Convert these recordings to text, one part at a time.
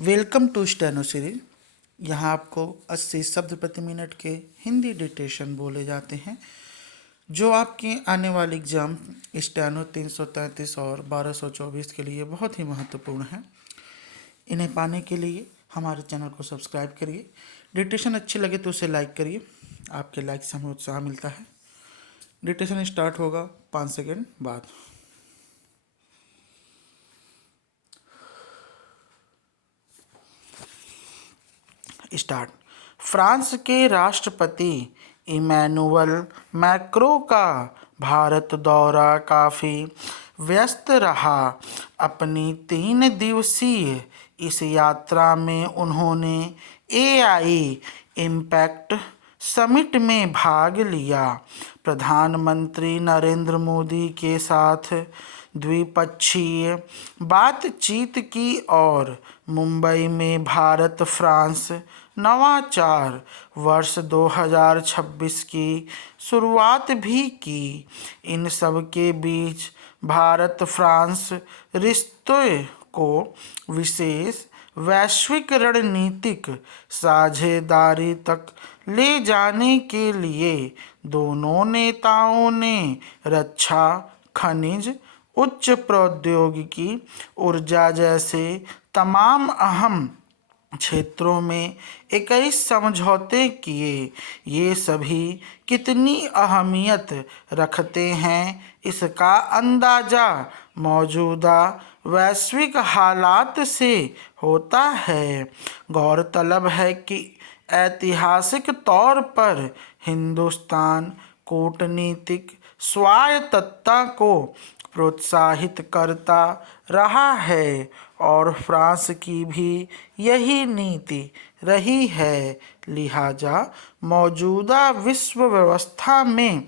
Welcome to steno series. यहाँ आपको 80 शब्द प्रति मिनट के हिंदी डिक्टेशन बोले जाते हैं जो आपकी आने वाली एग्जाम स्टेनो 333 और 1224 के लिए बहुत ही महत्वपूर्ण है। इन्हें पाने के लिए हमारे चैनल को सब्सक्राइब करिए। डिक्टेशन अच्छी लगे तो उसे लाइक करिए, आपके लाइक से हमें उत्साह मिलता है। डिक्टेशन स्टार्ट होगा 5 सेकेंड बाद। स्टार्ट। फ्रांस के राष्ट्रपति इमैनुअल मैक्रों का भारत दौरा काफ़ी व्यस्त रहा। अपनी 3 दिवसीय इस यात्रा में उन्होंने एआई इम्पैक्ट समिट में भाग लिया। प्रधानमंत्री नरेंद्र मोदी के साथ द्विपक्षीय बातचीत की और मुंबई में भारत फ्रांस नवाचार वर्ष 2026 की शुरुआत भी की। इन सब के बीच भारत फ्रांस रिश्ते को विशेष वैश्विक रणनीतिक साझेदारी तक ले जाने के लिए दोनों नेताओं ने रक्षा, खनिज, उच्च प्रौद्योगिकी, ऊर्जा जैसे तमाम अहम क्षेत्रों में 21 समझौते किए। ये सभी कितनी अहमियत रखते हैं इसका अंदाज़ा मौजूदा वैश्विक हालात से होता है। गौरतलब है कि ऐतिहासिक तौर पर हिंदुस्तान कूटनीतिक स्वायत्तता को प्रोत्साहित करता रहा है और फ्रांस की भी यही नीति रही है। लिहाजा मौजूदा विश्व व्यवस्था में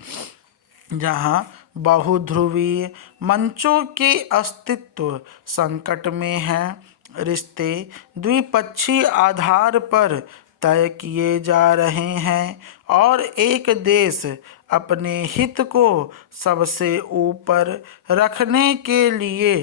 जहां बहुध्रुवीय मंचों के अस्तित्व संकट में है, रिश्ते द्विपक्षीय आधार पर तय किए जा रहे हैं और एक देश अपने हित को सबसे ऊपर रखने के लिए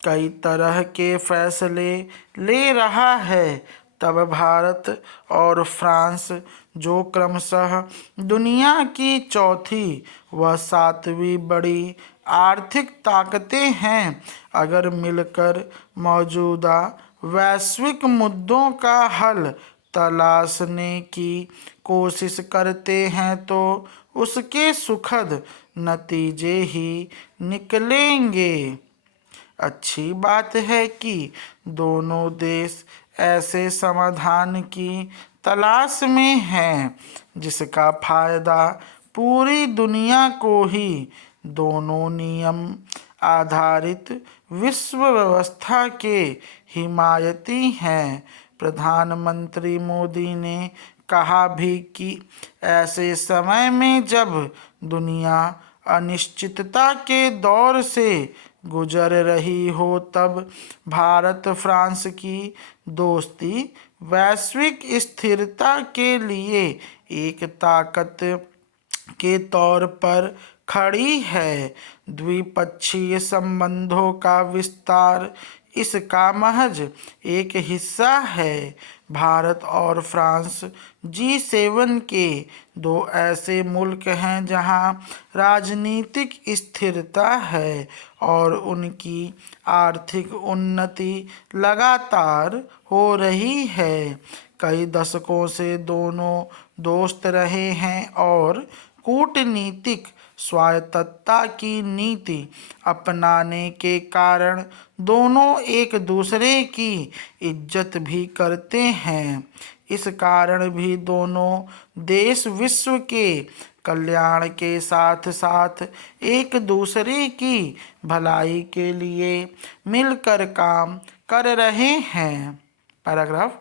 कई तरह के फैसले ले रहा है। तब भारत और फ्रांस, जो क्रमशः दुनिया की चौथी व सातवीं बड़ी आर्थिक ताकतें हैं, अगर मिलकर मौजूदा वैश्विक मुद्दों का हल तलाशने की कोशिश करते हैं तो उसके सुखद नतीजे ही निकलेंगे। अच्छी बात है कि दोनों देश ऐसे समाधान की तलाश में हैं जिसका फायदा पूरी दुनिया को ही। दोनों नियम आधारित विश्व व्यवस्था के हिमायती हैं। प्रधानमंत्री मोदी ने कहा भी कि ऐसे समय में जब दुनिया अनिश्चितता के दौर से गुजर रही हो, तब भारत फ्रांस की दोस्ती वैश्विक स्थिरता के लिए एक ताकत के तौर पर खड़ी है। द्विपक्षीय संबंधों का विस्तार इसका महज एक हिस्सा है। भारत और फ्रांस G7 के दो ऐसे मुल्क हैं जहां राजनीतिक स्थिरता है और उनकी आर्थिक उन्नति लगातार हो रही है। कई दशकों से दोनों दोस्त रहे हैं और कूटनीतिक स्वायत्तता की नीति अपनाने के कारण दोनों एक दूसरे की इज्जत भी करते हैं। इस कारण भी दोनों देश विश्व के कल्याण के साथ साथ एक दूसरे की भलाई के लिए मिलकर काम कर रहे हैं। पैराग्राफ।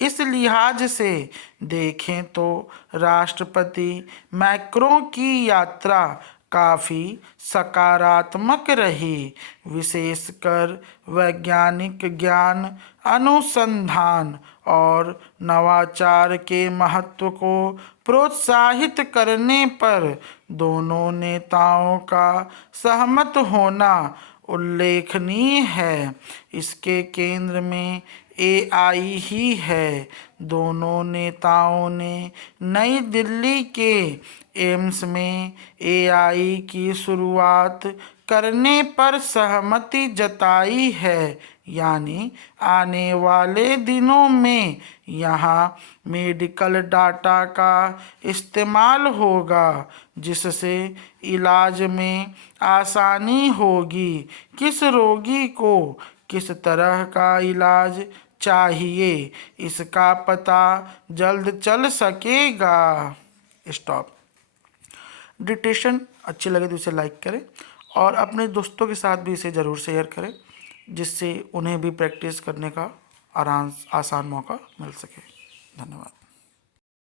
इस लिहाज से देखें तो राष्ट्रपति मैक्रों की यात्रा काफ़ी सकारात्मक रही, विशेषकर वैज्ञानिक ज्ञान, अनुसंधान और नवाचार के महत्व को प्रोत्साहित करने पर दोनों नेताओं का सहमत होना उल्लेखनीय है। इसके केंद्र में एआई ही है। दोनों नेताओं ने नई दिल्ली के एम्स में एआई की शुरुआत करने पर सहमति जताई है, यानी आने वाले दिनों में यहाँ मेडिकल डाटा का इस्तेमाल होगा, जिससे इलाज में आसानी होगी। किस रोगी को किस तरह का इलाज चाहिए, इसका पता जल्द चल सकेगा। स्टॉप। डिटेशन अच्छी लगे तो इसे लाइक करें और अपने दोस्तों के साथ भी इसे ज़रूर शेयर करें, जिससे उन्हें भी प्रैक्टिस करने का आसान मौका मिल सके। धन्यवाद।